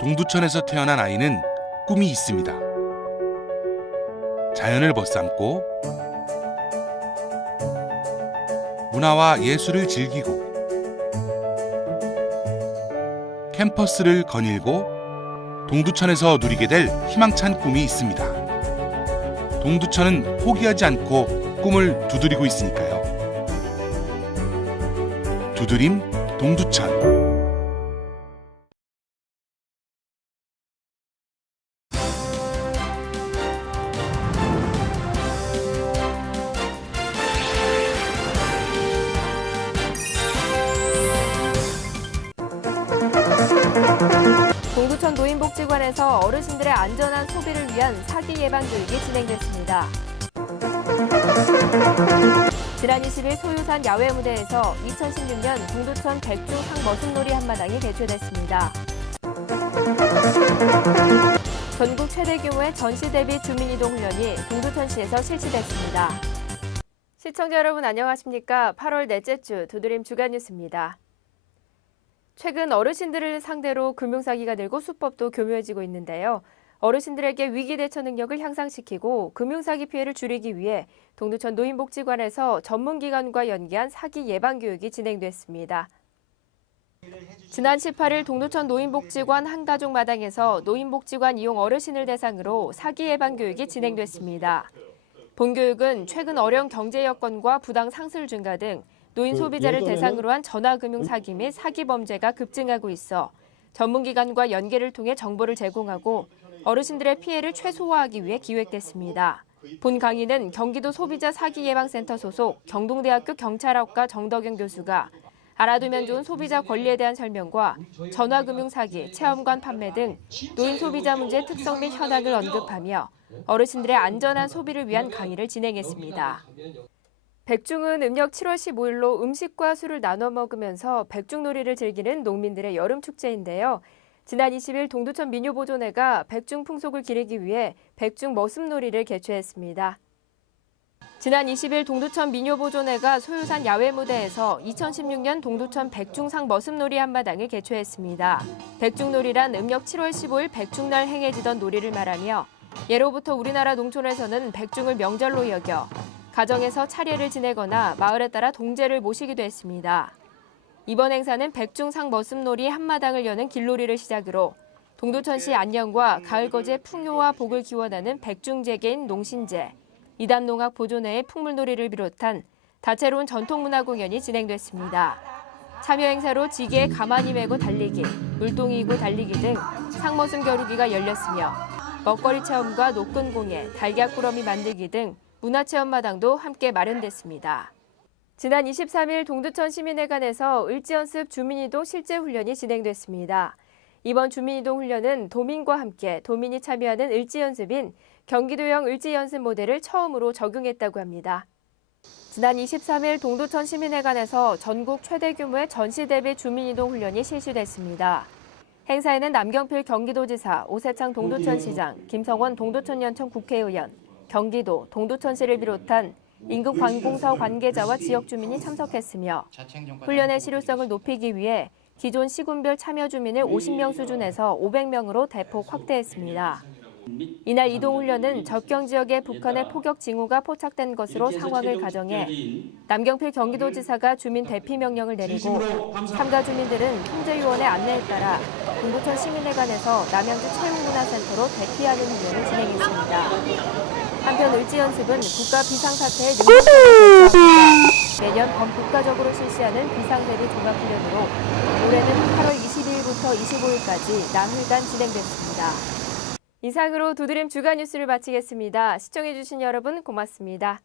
동두천에서 태어난 아이는 꿈이 있습니다. 자연을 벗삼고 문화와 예술을 즐기고 캠퍼스를 거닐고 동두천에서 누리게 될 희망찬 꿈이 있습니다. 동두천은 포기하지 않고 꿈을 두드리고 있으니까요. 두드림 동두천. 동두천 노인복지관에서 어르신들의 안전한 소비를 위한 사기 예방 교육이 진행됐습니다. 지난 20일 소유산 야외 무대에서 2016년 동두천 백중 상머슴놀이 한마당이 개최됐습니다. 전국 최대 규모의 전시 대비 주민이동 훈련이 동두천시에서 실시됐습니다. 시청자 여러분 안녕하십니까? 8월 넷째 주 두드림 주간 뉴스입니다. 최근 어르신들을 상대로 금융사기가 늘고 수법도 교묘해지고 있는데요. 어르신들에게 위기 대처 능력을 향상시키고 금융사기 피해를 줄이기 위해 동두천 노인복지관에서 전문기관과 연계한 사기 예방 교육이 진행됐습니다. 지난 18일 동두천 노인복지관 한가족 마당에서 노인복지관 이용 어르신을 대상으로 사기 예방 교육이 진행됐습니다. 본 교육은 최근 어려운 경제 여건과 부당 상술 증가 등 노인 소비자를 대상으로 한 전화금융 사기 및 사기 범죄가 급증하고 있어 전문기관과 연계를 통해 정보를 제공하고 어르신들의 피해를 최소화하기 위해 기획됐습니다. 본 강의는 경기도 소비자 사기 예방센터 소속 경동대학교 경찰학과 정덕영 교수가 알아두면 좋은 소비자 권리에 대한 설명과 전화금융 사기, 체험관 판매 등 노인 소비자 문제의 특성 및 현황을 언급하며 어르신들의 안전한 소비를 위한 강의를 진행했습니다. 백중은 음력 7월 15일로 음식과 술을 나눠 먹으면서 백중놀이를 즐기는 농민들의 여름 축제인데요. 지난 20일 동두천 민요보존회가 백중 풍속을 기리기 위해 백중 머슴놀이를 개최했습니다. 지난 20일 동두천 민요보존회가 소유산 야외 무대에서 2016년 동두천 백중상 머슴놀이 한마당을 개최했습니다. 백중놀이란 음력 7월 15일 백중날 행해지던 놀이를 말하며 예로부터 우리나라 농촌에서는 백중을 명절로 여겨 가정에서 차례를 지내거나 마을에 따라 동제를 모시기도 했습니다. 이번 행사는 백중상 머슴놀이 한마당을 여는 길놀이를 시작으로 동두천시 안녕과 가을거제 풍요와 복을 기원하는 백중제계인 농신제, 이담농악 보존회의 풍물놀이를 비롯한 다채로운 전통문화 공연이 진행됐습니다. 참여 행사로 지게에 가마니 메고 달리기, 물동이 이고 달리기 등 상머슴 겨루기가 열렸으며 먹거리 체험과 노끈 공예, 달걀꾸러미 만들기 등 문화체험마당도 함께 마련됐습니다. 지난 23일 동두천 시민회관에서 을지연습 주민이동 실제훈련이 진행됐습니다. 이번 주민이동 훈련은 도민과 함께 도민이 참여하는 을지연습인 경기도형 을지연습 모델을 처음으로 적용했다고 합니다. 지난 23일 동두천 시민회관에서 전국 최대 규모의 전시 대비 주민이동 훈련이 실시됐습니다. 행사에는 남경필 경기도지사, 오세창 동두천시장, 김성원 동두천연천 국회의원, 경기도, 동두천시를 비롯한 인근 관공서 관계자와 지역 주민이 참석했으며 훈련의 실효성을 높이기 위해 기존 시군별 참여 주민을 50명 수준에서 500명으로 대폭 확대했습니다. 이날 이동훈련은 접경 지역에 북한의 포격 징후가 포착된 것으로 상황을 가정해 남경필 경기도지사가 주민 대피 명령을 내리고 참가 주민들은 통제요원의 안내에 따라 동두천 시민회관에서 남양주 체육문화센터로 대피하는 훈련을 진행했습니다. 한편 을지연습은 국가 비상사태의 능동적인 대처입니다. 매년 범국가적으로 실시하는 비상대비 종합훈련으로 올해는 8월 22일부터 25일까지 나흘간 진행됐습니다. 이상으로 두드림 주간 뉴스를 마치겠습니다. 시청해주신 여러분 고맙습니다.